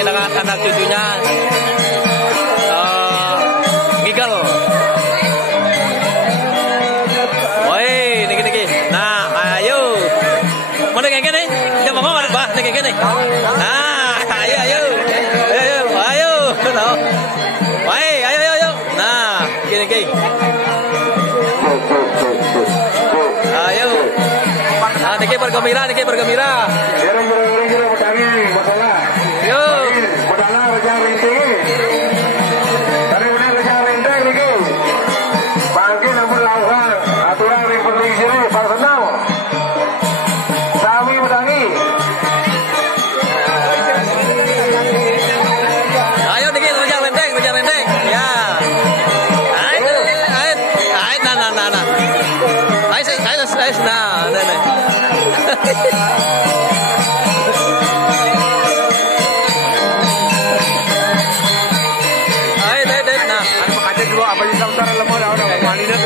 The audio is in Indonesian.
didampingi dengan anak cucunya. Gigal. Woi, niki. Nah, ayo. Mana kayak gini? Jangan mau bah, kayak gini. Nah, ayo. Tahu. Woi, ayo. Nah, gini. Ayo. Nah, niki bergembira. Apa sih sebentar lemah dah, mandi dah.